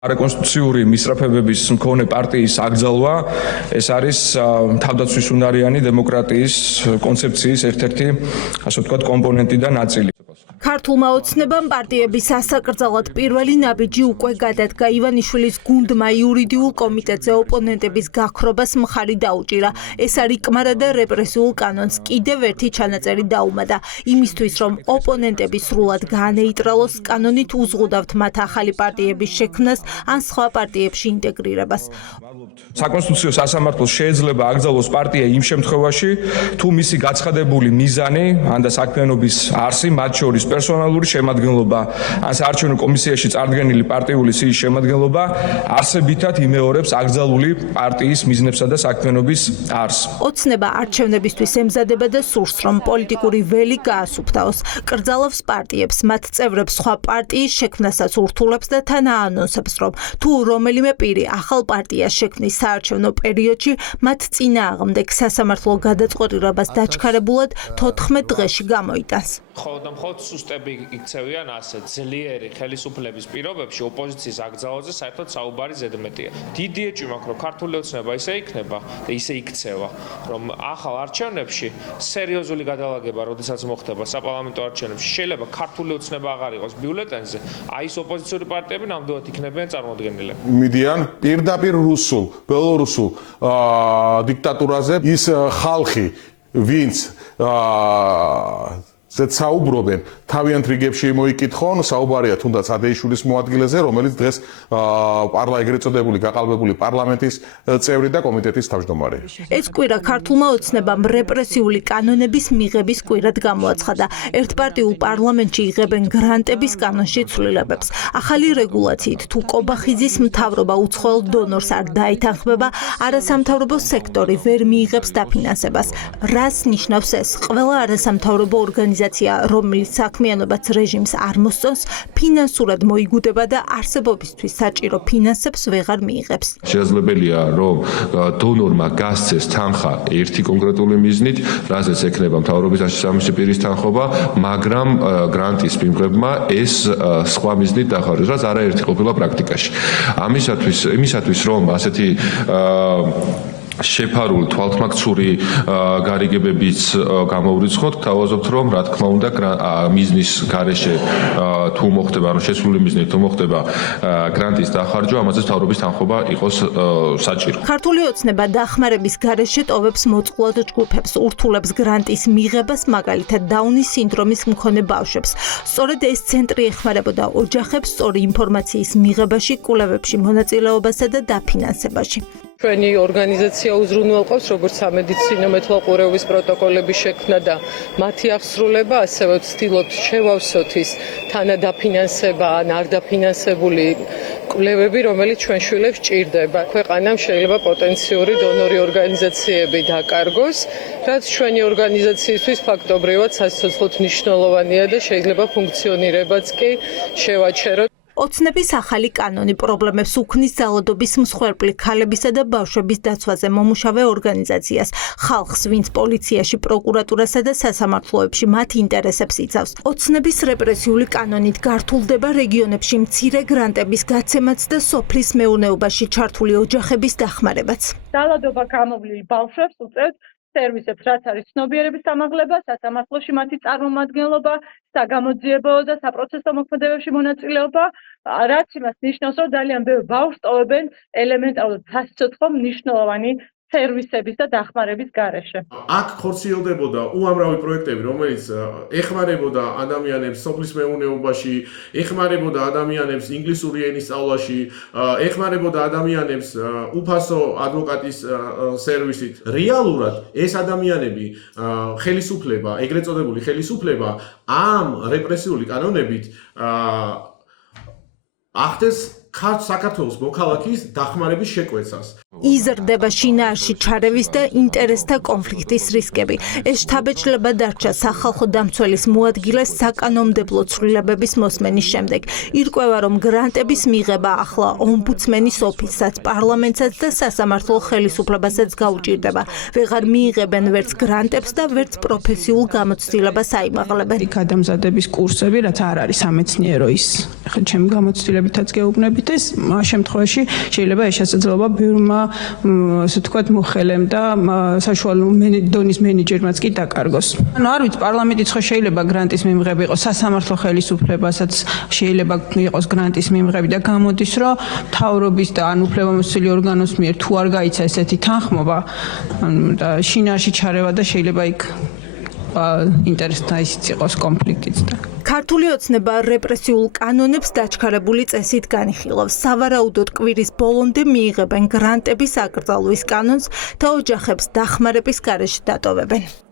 არაკონსტიტუციური მისწრაფებების მქონე პარტიის აკრძალვა ეს არის თავდაცვის უნარიანი დემოკრატიის კონცეფციის ერთ-ერთი ასე ვთქვათ კომპონენტი და ნაწილი. ქართულმა ოცნებამ პარტიების ასაკრძალად პირველი ნაბიჯი უკვე გადადგა. ივანიშვილის გუნდმა იურიდიულ კომიტეტზე ოპონენტების გაქრობას მხარი დაუჭირა. ეს არ იკმარა და რეპრესიულ კანონს კიდევ ერთი ჩანაწერი დაუმატა. იმისთვის რომ ოპონენტები სრულად გაანეიტრალოს, კანონით უზღუდავთ მათ ახალი პარტიების შექმნას ან სხვა პარტიებში ინტეგრირებას. საკონსტიტუციო სასამართლოს შეიძლება აკრძალოს პარტია იმ შემთხვევაში, თუ მისი გაცხადებული მიზანი ან და საქმიანობის არსი, მათ შორის პერსონალური შემადგენლობა ან საარჩევნო კომისიაში წარდგენილი პარტიული სიის შემადგენლობა არსებითად იმეორებს აკრძალული პარტიის მიზნებსა და საქმიანობის არსს. ოცნება არჩევნებისთვის ემზადება და სურს, რომ პოლიტიკური ველი გაასუფთავოს. კრძალავს პარტიებს, მათ წევრებს სხვა პარტიის შექმნასაც ურთულებს და თან აანონსებს, რომ თუ რომელიმე პირი ახალ პარტიას შექმნის საარჩევნო პერიოდში, მათ წინააღმდეგ სასამართლო გადაწყვეტილებას დაჩქარებულად 14 დღეში გამოიტანს. მხოლოდ სუსტები იქცევიან ასე ძლიერი ხელისუფლების პირობებში ოპოზიციის აკრძალვაზე საერთოდ საუბარი ზედმეტია. დიდი ეჭვი მაქვს, რომ ქართული ოცნება ისე იქნება და ისე იქცევა, რომ ახალ არჩევნებში სერიოზული გადალაგება, როდესაც მოხდება საპარლამენტო არჩევნებში, შეიძლება ქართული ოცნება აღარ იყოს ბიულეტენზე, აი ეს ოპოზიციური პარტიები ნამდვილად იქნებიან წარმოდგენილები. მიდიან პირდაპირ რუსულ, ბელორუსულ დიქტატურაზე ის ხალხი, ვინც საუბრობენ თავიანთ რიგებში მოიკითხონ, საუბარია თუნდაც ადეიშვილის მოადგილეზე, რომელიც დღეს ეგრეთ წოდებული გაყალბებული პარლამენტის წევრი და კომიტეტის თავმჯდომარეა. ეს კვირა ქართულმა ოცნებამ რეპრესიული კანონების მიღების კვირად გამოაცხადა. ერთპარტიულ პარლამენტში იღებენ გრანტების კანონში ცვლილებებს. ახალი რეგულაციით თუ კობახიძის მთავრობა უცხოელ დონორს არ დაეთანხმება, არასამთავრობო სექტორი ვერ მიიღებს დაფინანსებას. რას ნიშნავს ეს? ყველა არასამთავრობო ორგანიზაცია, რომელიც საქმიანობაც რეჟიმს არ მოსწონს, ფინანსურად მოიგუდება და არსებობისთვის საჭირო ფინანსებს ვეღარ მიიღებს. შესაძლებელია, რომ დონორმა გასცეს თანხა ერთი კონკრეტული მიზნით, რაზეც ექნება მთავრობის სამსი პირის თანხობა, მაგრამ გრანტის მიმღებმა ეს სხვა მიზნით დახარჯოს, რაც არაერთი ყოფილა პრაქტიკაში. იმისათვის, რომ ასეთი შეფარული თვალთმაქცური გარიგებებიც გამოვრიცხოთ, თავაზობთ, რომ რა თქმა უნდა მიზნის გარეშე თუ მოხდება, ანუ შესული მიზნით თუ მოხდება გრანტის დახარჯვა, ამაზე მთავრობის თანხმობა იყოს საჭირო. ქართული ოცნება დახმარების გარეშე ტოვებს მოწყვლად ჯგუფებს, ურთულებს გრანტის მიღებას, მაგალითად დაუნის სინდრომის მქონე ბავშვებს. სწორედ ეს ცენტრი ეხმარებოდა ოჯახებს სწორი ინფორმაციის მიღებაში, კვლევებში მონაწილეობასა და დაფინანსებაში. ჩვენი ორგანიზაცია უზრუნველყოფს როგორც სამედიცინო მეთვალყურეობის პროტოკოლების შექმნა და მათი აღსრულება, ასევე ვცდილობთ შევავსოთ ის თანადაფინანსება ან არ დაფინანსებული კვლევები, რომელიც ჩვენ შვილებს ჭირდება. ქვეყანამ შეიძლება პოტენციური დონორი ორგანიზაციები დაკარგოს, რაც ჩვენი ორგანიზაციისთვის ფაქტობრივად სასიცოცხლოდ მნიშვნელოვანია და შეიძლება ფუნქციონირებაც კი შევაჩეროთ. ოცნების ახალი კანონი პრობლემებს უქმნის ძალადობის მსხვერპლი ქალებისა და ბავშვების დაცვაზე მომუშავე ორგანიზაციას, ხალხს, ვინც პოლიციაში, პროკურატურასა და სასამართლოებში მათ ინტერესებს იცავს. ოცნების რეპრესიული კანონით გართულდება რეგიონებში მცირე გრანტების გაცემაც და სოფლის მეურნეობაში ჩართული ოჯახების დახმარებაც. ძალადობა გამოვლილ ბავშვებს უწევთ სერვისებს, რაც არის ცნობიერების ამაღლება, სასამართლოში მათი წარმომადგენლობა, საგამოძიებო და საპროცესო მოქმედებებში მონაწილეობა, რაც იმას ნიშნავს, რომ ძალიან ბევრ ბავშვს ტოვებენ ელემენტარულად სასიცოცხლო მნიშვნელოვანი სერვისების და დახმარების გარეშე. აქ ხორციელდებოდა უამრავი პროექტები, რომელიც ეხმარებოდა ადამიანებს სოფლის მეურნეობაში, ეხმარებოდა ადამიანებს ინგლისური ენის სწავლაში, ეხმარებოდა ადამიანებს უფასო ადვოკატის სერვისით. რეალურად ეს ადამიანები ხელისუფლება, ეგრეთ წოდებული ხელისუფლება ამ რეპრესიული კანონებით ახდენს საქართველოს მოქალაქის დახმარების შეკვეცას. იზრდება შინაარსში ჩარევის და ინტერესთა კონფლიქტის რისკები. ეს შთაბეჭდილება დარჩა სახალხო დამცველის მოადგილეს საკანონმდებლო ცვლილებების მოსმენის შემდეგ. ირკვევა, რომ გრანტების მიღება ახლა ომბუდსმენის ოფისსაც, პარლამენტსაც და სასამართლო ხელისუფლებასაც გაუჭირდება. ვეღარ მიიღებენ ვერც გრანტებს და ვერც პროფესიულ გამოცდილებას აიმაღლებენ. გადამზადების კურსები, რაც არ არის სამეცნიერო ის. ახლა ჩემი გამოცდილებითაც გეუბნებით ეს, ამ შემთხვევაში შეიძლება ეს შესაძლებლობა ბევრმა, ასე ვთქვათ, მოხელემ და საშუალო დონის მენეჯერმაც კი დაკარგოს. ანუ არ ვიცი, პარლამენტიც ხო შეიძლება გრანტის მიმღები იყოს, სასამართლო ხელისუფლებასაც შეიძლება იყოს გრანტის მიმღები და გამოდის, რომ მთავრობის და ან უფლებამოსილი ორგანოს მიერ თუ არ გაიცა ესეთი თანხმობა, და შინაარსში ჩარევა და შეიძლება იქ ინტერესთა ისიც იყოს კონფლიქტიც და ქართული ოცნება რეპრესიულ კანონებს დაჩქარებული წესით განიხილავს. სავარაუდოდ კვირის ბოლომდე მიიღებენ გრანტების აკრძალვის კანონს და ოჯახებს დახმარების გარეშე დატოვებენ.